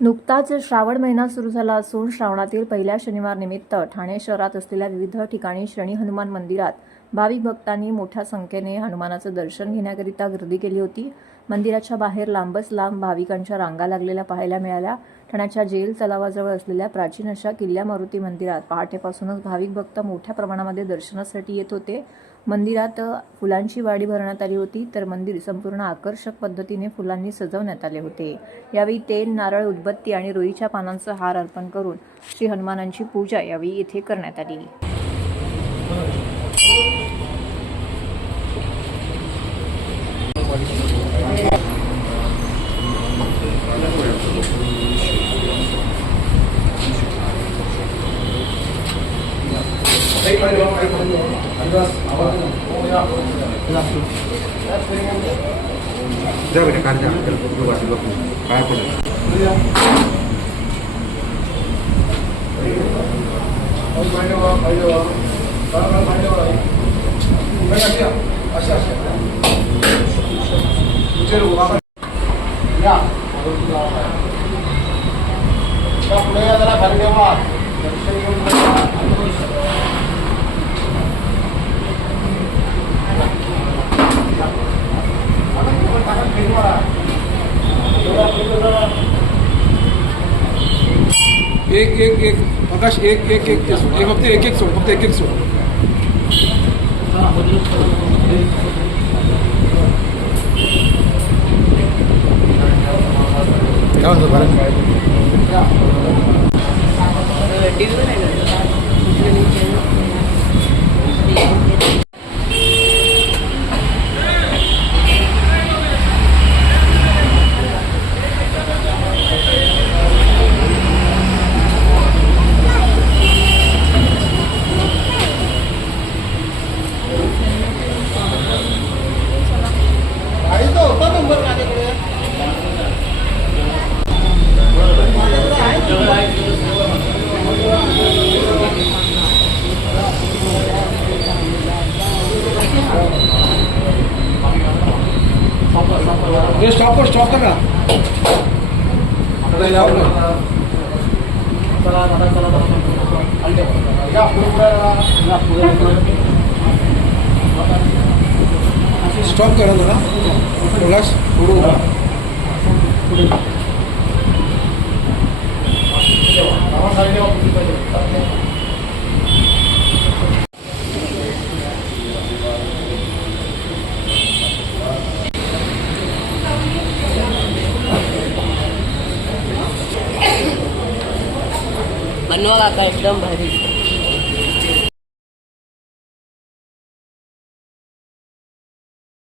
नुकताच श्रावण महिना सुरू झाला असून श्रावणातील पहिल्या शनिवार निमित्त ठाणे शहरात असलेल्या विविध ठिकाणी शनी हनुमान मंदिरात भाविक भक्तांनी मोठ्या संख्येने हनुमानाचं दर्शन घेण्याकरिता गर्दी केली होती। मंदिराच्या बाहेर लांबच लांब भाविकांच्या रांगा लागलेल्या पाहायला मिळाल्या। ठाण्याच्या जेल तलावाजवळ असलेल्या प्राचीन अशा किल्ला मारुती मंदिरात पहाटेपासूनच भाविक भक्त मोठ्या प्रमाणामध्ये दर्शनासाठी येत होते। मंदिरात फुलांची वाडी भरण्यात आली होती, तर मंदिर संपूर्ण आकर्षक पद्धतीने फुलांनी सजवण्यात आले होते। यावेळी तेल, नारळ, उदबत्ती आणि रुईच्या पानांचा हार अर्पण करून श्री हनुमानांची पूजा यावेळी येथे करण्यात आली। एक प्रकाश एक फक्त एक सोड फक्त एक सोड काय म्हणतो स्टॉप करा स्टॉप करा जरा प्रकाश बनवा काका एकदम भारी।